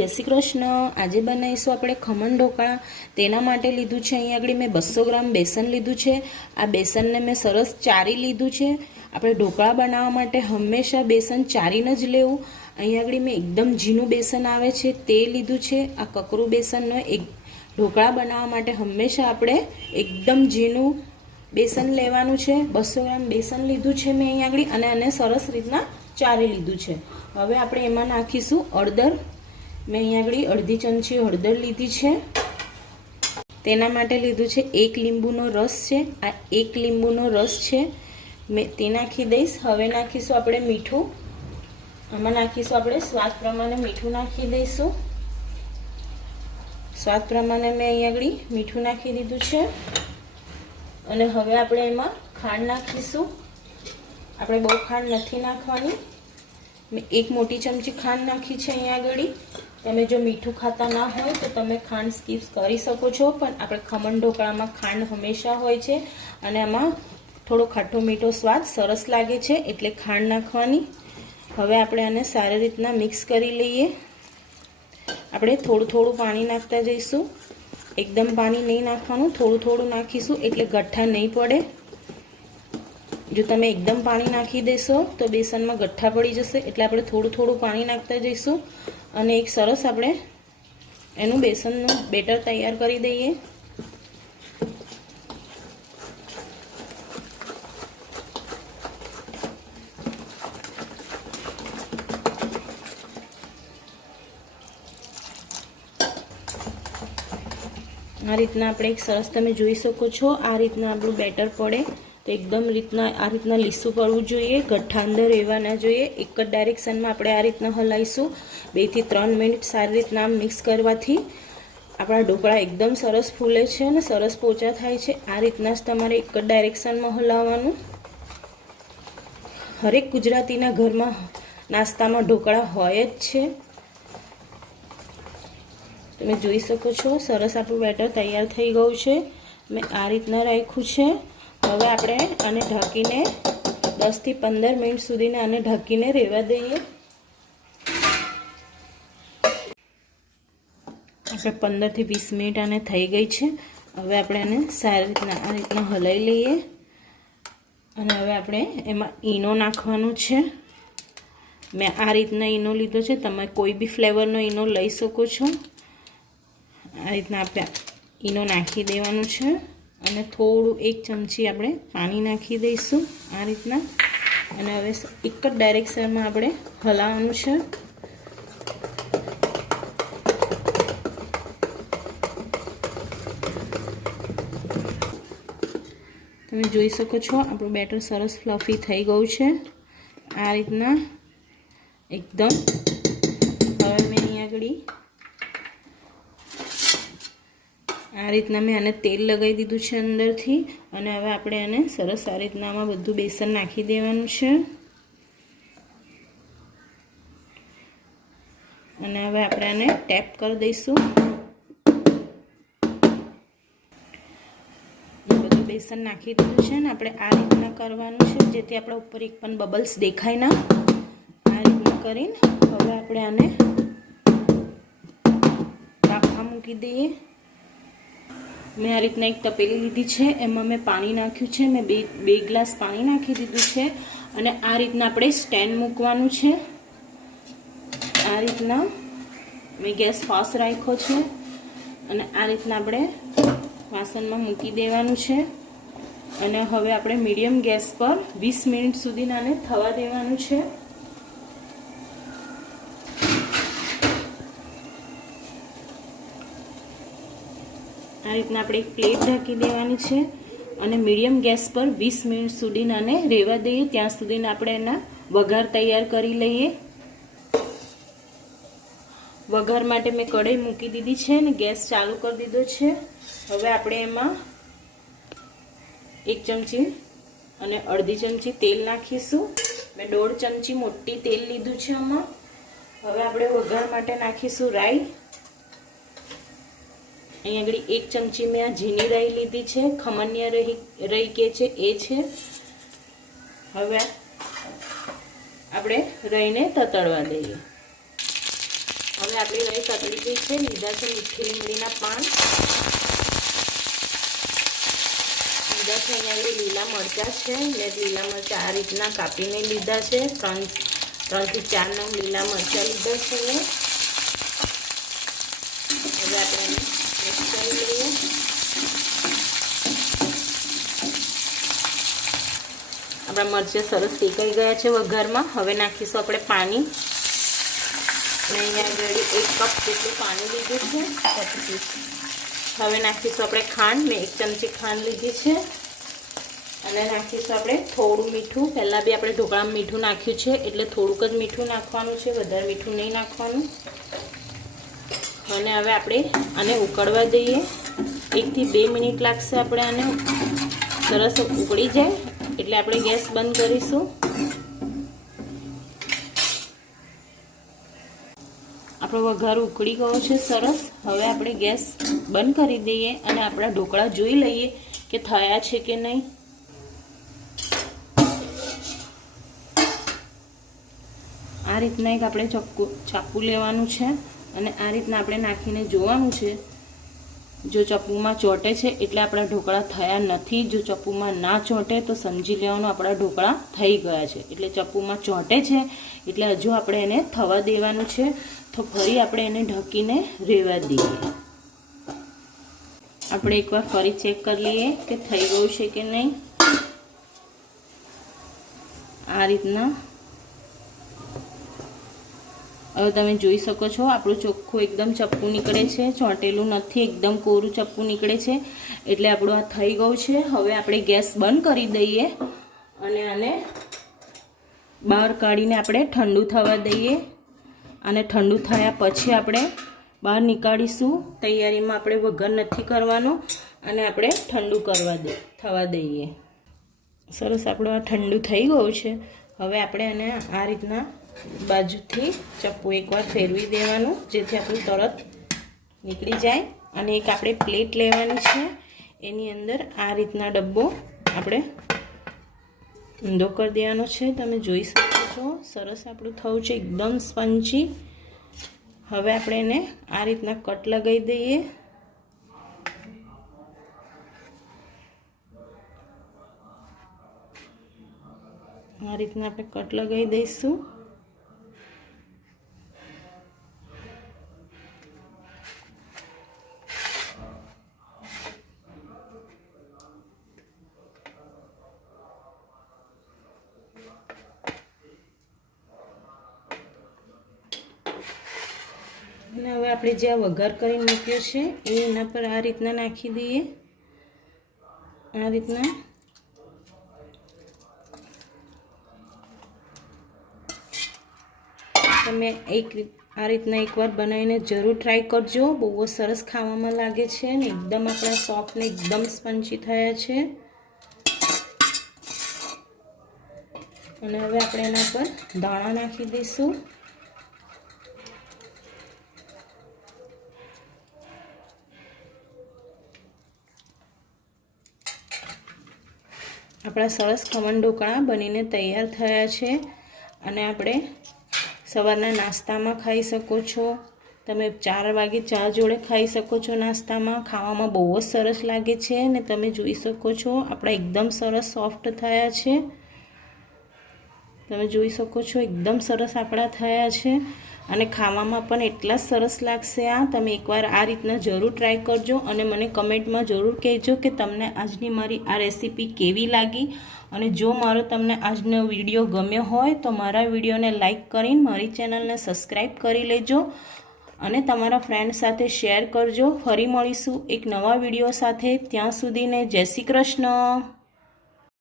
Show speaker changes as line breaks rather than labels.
જય શ્રી કૃષ્ણ. આજે બનાવીશું આપણે ખમણ ઢોકળા. તેના માટે લીધું છે અહીંયા આગળ મેં બસો ગ્રામ બેસન લીધું છે. આ બેસનને મેં સરસ ચારી લીધું છે. આપણે ઢોકળા બનાવવા માટે હંમેશા બેસન ચારીને જ લેવું. અહીંયા આગળ મેં એકદમ ઝીણું બેસન આવે છે, તે લીધું છે. આ કકરું બેસનનો એક ઢોકળા બનાવવા માટે હંમેશા આપણે એકદમ ઝીણું બેસન લેવાનું છે. બસો ગ્રામ બેસન લીધું છે મેં અહીંયા આગળ અને આને સરસ રીતના ચારી લીધું છે. હવે આપણે એમાં નાખીશું હળદર મેં અહીંયા આગળ અડધી ચમચી હળદર લીધી છે. તેના માટે લીધું છે એક લીંબુનો રસ છે. આ એક લીંબુનો રસ છે. મેં તે નાખી દઈશ. હવે નાખીશું આપણે મીઠું. આમાં નાખીશું આપણે સ્વાદ પ્રમાણે મીઠું નાખી દઈશું. સ્વાદ પ્રમાણે મેં અહીંયા આગળ મીઠું નાખી દીધું છે. અને હવે આપણે એમાં ખાંડ નાખીશું. આપણે બહુ ખાંડ નથી નાખવાની. મેં એક મોટી ચમચી ખાંડ નાખી છે અહીંયા આગળ. તમે જો મીઠું ખાતા ના હોય તો તમે ખાંડ સ્કીપ્સ કરી શકો છો, પણ આપણે ખમણ ઢોકળામાં ખાંડ હંમેશા હોય છે અને આમાં થોડો ખાટો મીઠો સ્વાદ સરસ લાગે છે એટલે ખાંડ નાખવાની હવે આપણે આને સારી રીતના મિક્સ કરી લઈએ. આપણે થોડું થોડું પાણી નાખતા જઈશું. એકદમ પાણી નહીં નાખવાનું, થોડું થોડું નાખીશું એટલે ગઠ્ઠા નહીં પડે. જો તમે એકદમ પાણી નાખી દેશો, તો બેસનમાં ગઠ્ઠા પડી જશે. એટલે આપણે થોડું થોડું પાણી નાખતા જઈશું. અને એક સરસ આપણે એનું બેસનનું બેટર તૈયાર કરી દઈએ. આ રીતના આપણે એક સરસ તમે જોઈ શકો છો. આ રીતના આપણું બેટર પડે. તો એકદમ રીતના આ રીતના લીસું પડવું જોઈએ, ગઠ્ઠા અંદર રહેવા ના જોઈએ. એક જ ડાયરેક્શનમાં આપણે આ રીતના હલાવીશું. બેથી ત્રણ મિનિટ સારી રીતના મિક્સ કરવાથી આપણા ઢોકળા એકદમ સરસ ફૂલે છે અને સરસ પોચા થાય છે. આ રીતના જ તમારે એક જ ડાયરેક્શનમાં હલાવવાનું. હરેક ગુજરાતીના ઘરમાં નાસ્તામાં ઢોકળા હોય જ છે. તમે જોઈ શકો છો, સરસ આપણું બેટર તૈયાર થઈ ગયું છે. મેં આ રીતના રાખ્યું છે. હવે આપણે આને ઢાંકીને દસથી પંદર મિનિટ સુધીને આને ઢાંકીને રહેવા દઈએ. આપણે પંદરથી વીસ મિનિટ આને થઈ ગઈ છે. હવે આપણે આને સારી રીતના આ રીતના હલાવી લઈએ. અને હવે આપણે એમાં ઈનો નાખવાનો છે. મેં આ રીતના ઈનો લીધો છે. તમે કોઈ બી ફ્લેવરનો ઈનો લઈ શકો છો. આ રીતના આપણે ઈનો નાખી દેવાનું છે. અને થોડું એક ચમચી આપણે પાણી નાખી દઈશું આ રીતના. અને હવે એક જ ડાયરેક્શનમાં આપણે હલાવવાનું છે. તમે જોઈ શકો છો, આપણું બેટર સરસ ફ્લફી થઈ ગયું છે. આ રીતના એકદમ હવે મેં અહીંયા આગળ આ રીતના મેં આને તેલ લગાવી દીધું છે અંદરથી અને હવે આપણે આને સરસ આ રીતના આમાં બધું બેસન નાખી દેવાનું છે. અને હવે આપણે આને ટેપ કરી દઈશું. બધું બેસન નાખી દીધું છે ને આપણે આ રીતના કરવાનું છે જેથી આપણા ઉપર એક પણ બબલ્સ દેખાય ના. આ રીતના કરીને હવે આપણે આને બાફા મૂકી દઈએ. મેં આ રીતના એક તપેલી લીધી છે, એમાં મેં પાણી નાખ્યું છે, મેં બે બે ગ્લાસ પાણી નાખી દીધું છે અને આ રીતના આપણે સ્ટેન્ડ મૂકવાનું છે. આ રીતના મેં ગેસ ફાસ્ટ રાખ્યો છે અને આ રીતના આપણે વાસણમાં મૂકી દેવાનું છે. અને હવે આપણે મીડિયમ ગેસ પર વીસ મિનિટ સુધીનાને થવા દેવાનું છે. આ રીતના આપણે એક પ્લેટ ઢાંકી દેવાની છે અને મીડિયમ ગેસ પર વીસ મિનિટ સુધીને આને રહેવા દઈએ. ત્યાં સુધીને આપણે એના વઘાર તૈયાર કરી લઈએ. વઘાર માટે મેં કઢાઈ મૂકી દીધી છે અને ગેસ ચાલુ કરી દીધો છે. હવે આપણે એમાં એક ચમચી અને અડધી ચમચી તેલ નાખીશું. મેં દોઢ ચમચી મોટી તેલ લીધું છે આમાં. હવે આપણે વઘાર માટે નાખીશું રાઈ. અહીં આગળ એક ચમચી મેં આ ઝીની રાઈ લીધી છે, ખમણિયા રહી રહી કે છે એ છે. હવે આપણે રહીને તતડવા દઈએ. હવે આપણી રહી કતરી છે, લીધા છે મીઠી લીમડીના પાન. લીધા છે અહીંયા આગળ લીલા મરચાં છે મેં લીલા મરચાં આ રીતના કાપીને લીધા છે. ત્રણ, ત્રણથી ચાર નંગ લીલા મરચાં લીધા છે હવે આપણે આપણા મરચાં સરસ શેકાઈ ગયા છે વઘારમાં. હવે નાખીશું આપણે પાણી. અને અહીંયા આગળ એક કપ જેટલું પાણી લીધું છે. હવે નાખીશું આપણે ખાંડ. મેં એક ચમચી ખાંડ લીધી છે. અને નાખીશું આપણે થોડું મીઠું. પહેલાં બી આપણે ઢોકળામાં મીઠું નાખ્યું છે. એટલે થોડુંક જ મીઠું નાખવાનું છે. વધારે મીઠું નહીં નાખવાનું. અને હવે આપણે આને ઉકળવા દઈએ એકથી બે મિનિટ લાગશે આપણે આને. સરસ ઉકળી જાય. એટલે આપણે ગેસ બંધ કરીશું. આપણો વઘાર ઉકળી ગયો છે સરસ. હવે આપણે ગેસ બંધ કરી દઈએ અને આપણા ઢોકળા જોઈ લઈએ કે થયા છે કે નહીં. આ રીતના એક આપણે ચક્કુ ચાકુ લેવાનું છે. અને આ રીતના આપણે નાખીને જોવાનું છે. જો ચપ્પુમાં ચોંટે છે એટલે આપણા ઢોકળા થયા નથી. જો ચપ્પુમાં ના ચોંટે તો સમજી લેવાનું આપણા ઢોકળા થઈ ગયા છે. એટલે ચપ્પુમાં ચોંટે છે એટલે હજુ આપણે એને થવા દેવાનું છે. તો ફરી આપણે એને ઢકીને રહેવા દઈએ. આપણે એકવાર ફરી ચેક કરી લઈએ કે થઈ ગયું છે કે નહીં. આ રીતના હવે તમે જોઈ શકો છો, આપણું ચોખ્ખું એકદમ ચપ્પુ નીકળે છે, ચોંટેલું નથી, એકદમ કોરું ચપ્પુ નીકળે છે, એટલે આપણું આ થઈ ગયું છે. હવે આપણે ગેસ બંધ કરી દઈએ અને આને બહાર કાઢીને આપણે ઠંડુ થવા દઈએ. અને ઠંડુ થયા પછી આપણે બહાર નીકાળીશું. તૈયારીમાં આપણે વઘાર નથી કરવાનો અને આપણે ઠંડુ કરવા દે, થવા દઈએ. સરસ આપણું આ ઠંડુ થઈ ગયું છે. હવે આપણે આને આ રીતના બાજુથી ચપ્પુ એકવાર ફેરવી દેવાનું, જેથી આપણું તરત નીકળી જાય. અને એક આપણે પ્લેટ લેવાની છે. એની અંદર આ રીતના ડબ્બો આપણે ઊંધો કરી દેવાનો છે. તમે જોઈ શકો છો, સરસ આપણું થયું છે, એકદમ સ્પંચી હવે આપણે એને આ રીતના કટ લગાવી દઈએ. આ રીતના આપણે કટ લગાવી દઈશું. અને હવે આપણે જે આ વઘાર કરીને મૂક્યો છે એ એના પર આ રીતના નાખી દઈએ. આ રીતના. તમે એક આ રીતના એકવાર બનાવીને જરૂર ટ્રાય કરજો. બહુ જ સરસ ખાવામાં લાગે છે ને, એકદમ આપણા સોફ્ટ ને એકદમ સ્પંચી થયા છે. અને હવે આપણે એના પર દાણા નાખી દઈશું. આપણા સરસ ખમણ ઢોકળા બનીને તૈયાર થયા છે અને આપણે સવારના નાસ્તામાં ખાઈ શકો છો. તમે ચાર વાગે ચા જોડે ખાઈ શકો છો નાસ્તામાં. ખાવામાં બહુ જ સરસ લાગે છે અને તમે જોઈ શકો છો આપણા એકદમ સરસ સોફ્ટ થયા છે. તમે જોઈ શકો છો એકદમ સરસ આપણા થયા છે. અને ખાવામાં પણ એટલા સરસ લાગશે આ. તમે એકવાર આ રીતના જરૂર ટ્રાય કરજો અને મને કમેન્ટમાં જરૂર કહેજો કે તમને આજની મારી આ રેસીપી કેવી લાગી. અને જો મારો તમને આજનો વીડિયો ગમ્યો હોય તો મારા વિડીયોને લાઇક કરીને મારી ચેનલને સબસ્ક્રાઈબ કરી લેજો. અને તમારા ફ્રેન્ડ સાથે શેર કરજો. ફરી મળીશું એક નવા વીડિયો સાથે. ત્યાં સુધીને જય શ્રી કૃષ્ણ.